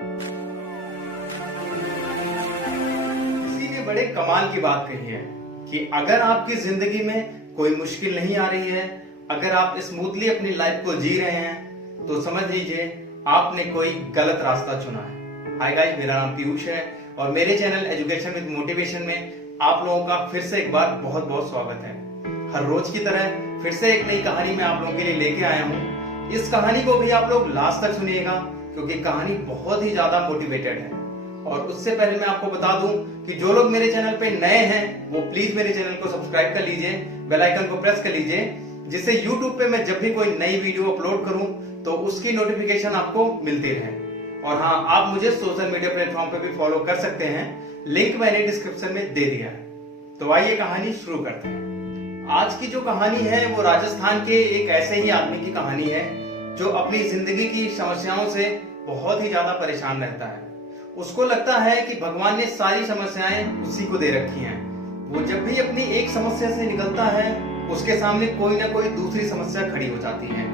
किसी ने बड़े कमाल की बात कही है कि अगर आपकी जिंदगी में कोई मुश्किल नहीं आ रही है, अगर आप स्मूथली अपनी लाइफ को जी रहे हैं, तो समझ लीजिए आपने कोई गलत रास्ता चुना है। हाय गाइस, मेरा नाम पीयूष है और मेरे चैनल एजुकेशन विद मोटिवेशन में आप लोगों का फिर से एक बार बहुत बहुत स्वागत है। हर रोज की तरह फिर से एक नई कहानी मैं आप लोगों के लिए लेके आया हूँ। इस कहानी को भी आप लोग लास्ट तक सुनिएगा क्योंकि कहानी बहुत ही ज्यादा मोटिवेटेड है। और उससे पहले मैं आपको बता दूं कि जो लोग मेरे चैनल पे नए हैं वो प्लीज मेरे चैनल को सब्सक्राइब कर लीजिए, बेल आइकन को प्रेस कर लीजिए, जिससे YouTube पे मैं जब भी कोई नई वीडियो अपलोड करूं तो उसकी नोटिफिकेशन आपको मिलती रहे। और हाँ, आप मुझे सोशल मीडिया प्लेटफॉर्म पे भी फॉलो कर सकते हैं, लिंक मैंने डिस्क्रिप्शन में दे दिया है। तो आइए कहानी शुरू करते हैं। आज की जो कहानी है वो राजस्थान के एक ऐसे ही आदमी की कहानी है जो अपनी जिंदगी की समस्याओं से बहुत ही ज्यादा परेशान रहता है। उसको लगता है कि भगवान ने सारी समस्याएं उसी को दे रखी हैं। वो जब भी अपनी एक समस्या से निकलता है उसके सामने कोई ना कोई दूसरी समस्या खड़ी हो जाती है।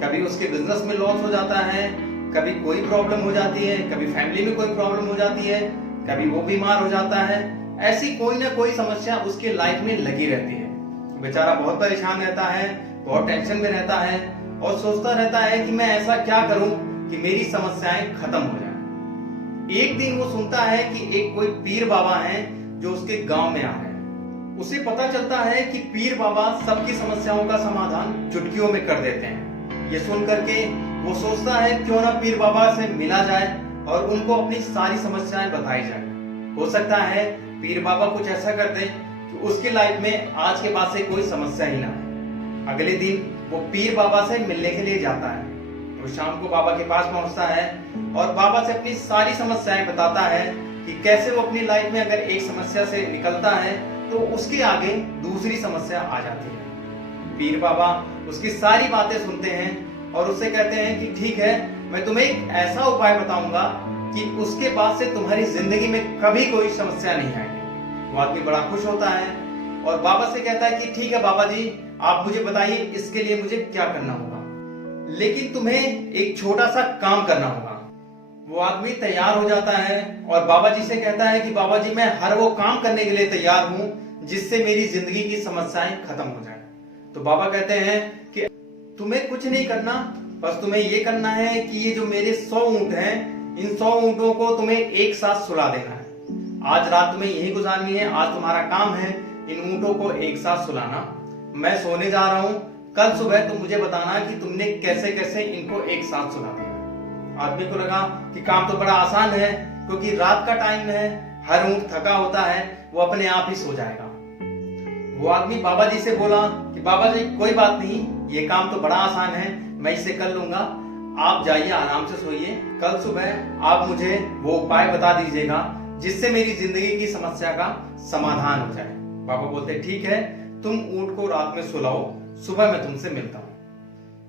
कभी उसके बिजनेस में लॉस हो जाता है, कभी कोई प्रॉब्लम हो जाती है, कभी फैमिली में कोई प्रॉब्लम हो जाती है, कभी वो बीमार हो जाता है। ऐसी कोई ना कोई समस्या उसके लाइफ में लगी रहती है। बेचारा बहुत परेशान रहता है, बहुत टेंशन में रहता है और सोचता रहता है कि मैं ऐसा क्या करूं कि मेरी समस्याएं खत्म हो जाएं। एक दिन वो सुनता है कि एक कोई पीर बाबा हैं जो उसके गांव में आ रहे हैं। उसे पता चलता है कि पीर बाबा सबकी समस्याओं का समाधान चुटकियों में कर देते हैं। ये सुन करके वो सोचता है क्यों ना पीर बाबा से मिला जाए और उनको अपनी सारी समस्याएं बताई जाए। हो सकता है पीर बाबा कुछ ऐसा कर दे कि उसकी लाइफ में आज के बाद से कोई समस्या ही ना आए। अगले दिन वो पीर बाबा से मिलने के लिए जाता है। वो शाम को बाबा के पास पहुंचता है और बाबा से अपनी सारी समस्याएं बताता है कि कैसे वो अपनी लाइफ में अगर एक समस्या से निकलता है तो उसके आगे दूसरी समस्या आ जाती है। पीर बाबा उसकी सारी बातें सुनते हैं और उससे कहते हैं कि ठीक है, मैं तुम्हें एक ऐसा उपाय बताऊंगा कि उसके बाद से तुम्हारी जिंदगी में कभी कोई समस्या नहीं आएगी। वो आदमी बड़ा खुश होता है और बाबा से कहता है कि ठीक है बाबा जी, आप मुझे बताइए इसके लिए मुझे क्या करना होगा, लेकिन तुम्हें एक छोटा सा काम करना होगा। वो आदमी तैयार हो जाता है और बाबा जी से कहता है कि बाबा जी, मैं हर वो काम करने के लिए तैयार हूं जिससे मेरी जिंदगी की समस्याएं खत्म हो जाएं। तो बाबा कहते हैं कि तुम्हें कुछ नहीं करना, बस तुम्हें ये करना है कि ये जो मेरे 100 ऊंट हैं, इन 100 ऊंटों को तुम्हें एक साथ सुला देना है। आज रात तुम्हें यही गुजारनी है, आज तुम्हारा काम है इन ऊंटों को एक साथ सुलाना। मैं सोने जा रहा हूं, कल सुबह तुम मुझे बताना कि तुमने कैसे कैसे इनको एक साथ सुला दिया। आदमी को लगा कि काम तो बड़ा आसान है क्योंकि रात का टाइम है, हर ऊंट थका होता है, वो अपने आप ही सो जाएगा। वो आदमी बाबा जी से बोला कि बाबा जी कोई बात नहीं, ये काम तो बड़ा आसान है, मैं इसे कर लूंगा, आप जाइए आराम से सोइए, कल सुबह आप मुझे वो उपाय बता दीजिएगा जिससे मेरी जिंदगी की समस्या का समाधान हो जाए। बाबा बोलते ठीक है, तुम ऊंट को रात में सुलाओ, सुबह मैं तुमसे मिलता हूँ।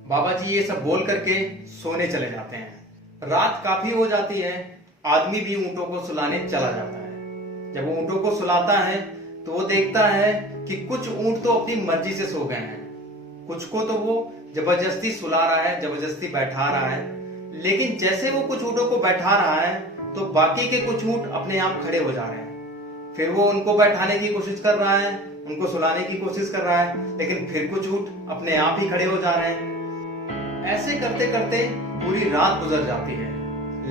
बाबा जी ये सब बोल करके सोने चले जाते हैं। रात काफी हो जाती है, आदमी भी ऊंटों को सुलाने चला जाता है। जब वो ऊंटों को सुलाता है तो वो देखता है कि कुछ ऊंट तो अपनी मर्जी से सो गए हैं, कुछ को तो वो जबरदस्ती सुला रहा है, जबरदस्ती बैठा रहा है। लेकिन जैसे वो कुछ ऊंटों को बैठा रहा है तो बाकी के कुछ ऊंट अपने आप खड़े हो जा रहे हैं। फिर वो उनको बैठाने की कोशिश कर रहा है, उनको सुलाने की कोशिश कर रहा है, लेकिन फिर कुछ ऊंट अपने आप ही खड़े हो जा रहे हैं। ऐसे करते करते पूरी रात गुजर जाती है,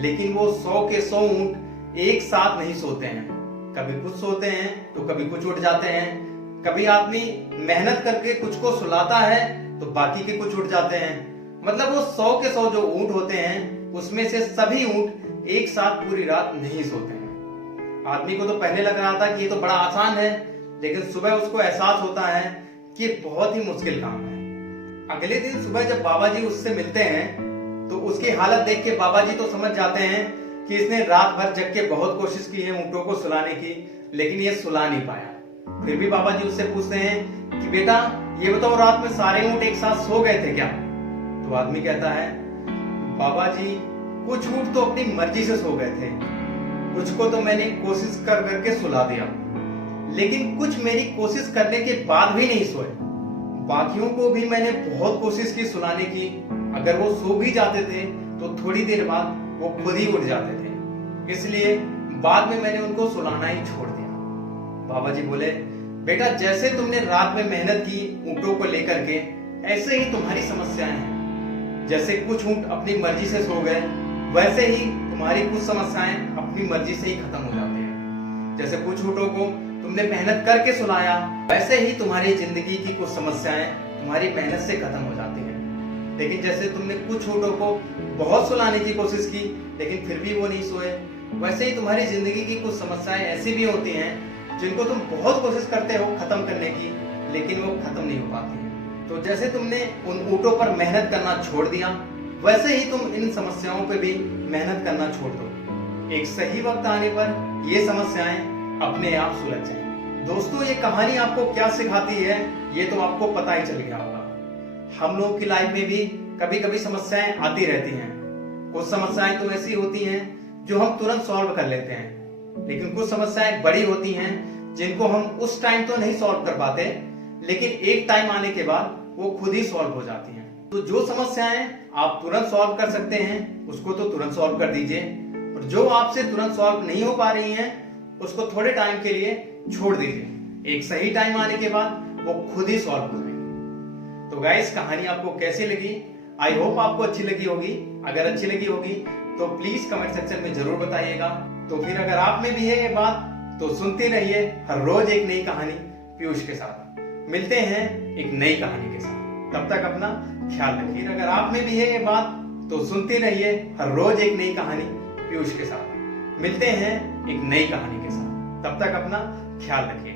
लेकिन वो 100 के 100 ऊंट एक साथ नहीं सोते हैं। कभी कुछ सोते हैं तो कभी कुछ उठ जाते हैं। कभी आदमी मेहनत करके कुछ को सुलाता है तो बाकी के कुछ उठ जाते हैं। मतलब वो 100 के 100 जो ऊंट होते हैं उसमें से सभी ऊंट एक साथ पूरी रात नहीं सोते हैं। आदमी को तो पहले लग रहा था कि ये तो बड़ा आसान है, लेकिन सुबह उसको एहसास होता है कि ये बहुत ही मुश्किल काम है। अगले दिन सुबह जब बाबा जी उससे मिलते हैं तो उसकी हालत देख के बाबा जी तो समझ जाते हैं कि इसने रात भर जग के बहुत कोशिश की है ऊंटों को सुलाने की, लेकिन ये सुला नहीं पाया। फिर भी बाबा जी उससे पूछते हैं कि बेटा ये बताओ, रात में सारे ऊंट एक साथ सो गए थे क्या? तो आदमी कहता है बाबा जी, कुछ ऊंट तो अपनी मर्जी से सो गए थे, कुछ को तो मैंने कोशिश कर करके सुला दिया, लेकिन कुछ मेरी कोशिश करने के बाद भी नहीं सोए। बाकियों को भी मैंने बहुत कोशिश की सुलाने की, अगर वो सो भी जाते थे तो थोड़ी देर बाद वो खुद ही उठ जाते थे। इसलिए बाद में मैंने उनको सुलाना ही छोड़ दिया। बाबा जी बोले, बेटा जैसे तुमने रात में मेहनत की ऊँटों को लेकर के, ऐसे ही तुम्हारी समस्याएं हैं। जैसे कुछ ऊँट अपनी मर्जी से सो गए, वैसे ही तुम्हारी कुछ समस्याएं अपनी मर्जी से ही खत्म हो जाती हैं। जैसे कुछ ऊँटों को तुमने मेहनत करके सुलाया, वैसे ही तुम्हारी जिंदगी की कुछ समस्याएं तुम्हारी मेहनत से खत्म हो जाती हैं। लेकिन जैसे तुमने कुछ ऊँटों को बहुत सुलाने की कोशिश की, लेकिन फिर भी वो नहीं सोए, वैसे ही तुम्हारी जिंदगी की कुछ समस्याएं ऐसी भी होती हैं जिनको तुम बहुत कोशिश करते हो खत्म करने की, लेकिन वो खत्म नहीं हो पाती हैं। तो जैसे तुमने उन ऊँटों पर मेहनत करना छोड़ दिया, वैसे ही तुम इन समस्याओं पे भी मेहनत करना छोड़ दो। एक सही वक्त आने पर ये समस्याएं अपने आप सुलझ जाएंगी। दोस्तों, ये कहानी आपको क्या सिखाती है ये तो आपको पता ही चल गया होगा। हम लोगों की लाइफ में भी कभी कभी समस्याएं आती रहती हैं। कुछ समस्याएं तो ऐसी होती हैं जो हम तुरंत सॉल्व कर लेते हैं, लेकिन कुछ समस्याएं बड़ी होती हैं जिनको हम उस टाइम तो नहीं सॉल्व कर पाते, लेकिन एक टाइम आने के बाद वो खुद ही सॉल्व हो जाती हैं। तो जो समस्याएं आप तुरंत सॉल्व कर सकते हैं उसको तो तुरंत सॉल्व कर दीजिए, और जो आपसे तुरंत सॉल्व नहीं हो पा रही हैं उसको थोड़े टाइम के लिए छोड़ दीजिए। एक सही टाइम आने के बाद वो खुद ही सॉल्व हो जाएंगे। तो गाइस, कहानी आपको कैसी लगी? आई होप आपको अच्छी लगी होगी। अगर अच्छी लगी होगी तो प्लीज कमेंट सेक्शन में जरूर बताइएगा। तो फिर अगर आप में भी है ये बात तो सुनते रहिए हर रोज एक नई कहानी पीयूष के साथ। मिलते हैं एक नई कहानी के साथ, तब तक अपना ख्याल रखिए। अगर आप में भी है ये बात तो सुनते रहिए हर रोज एक नई कहानी पीयूष के साथ। मिलते हैं एक नई कहानी के साथ, तब तक अपना ख्याल रखिए।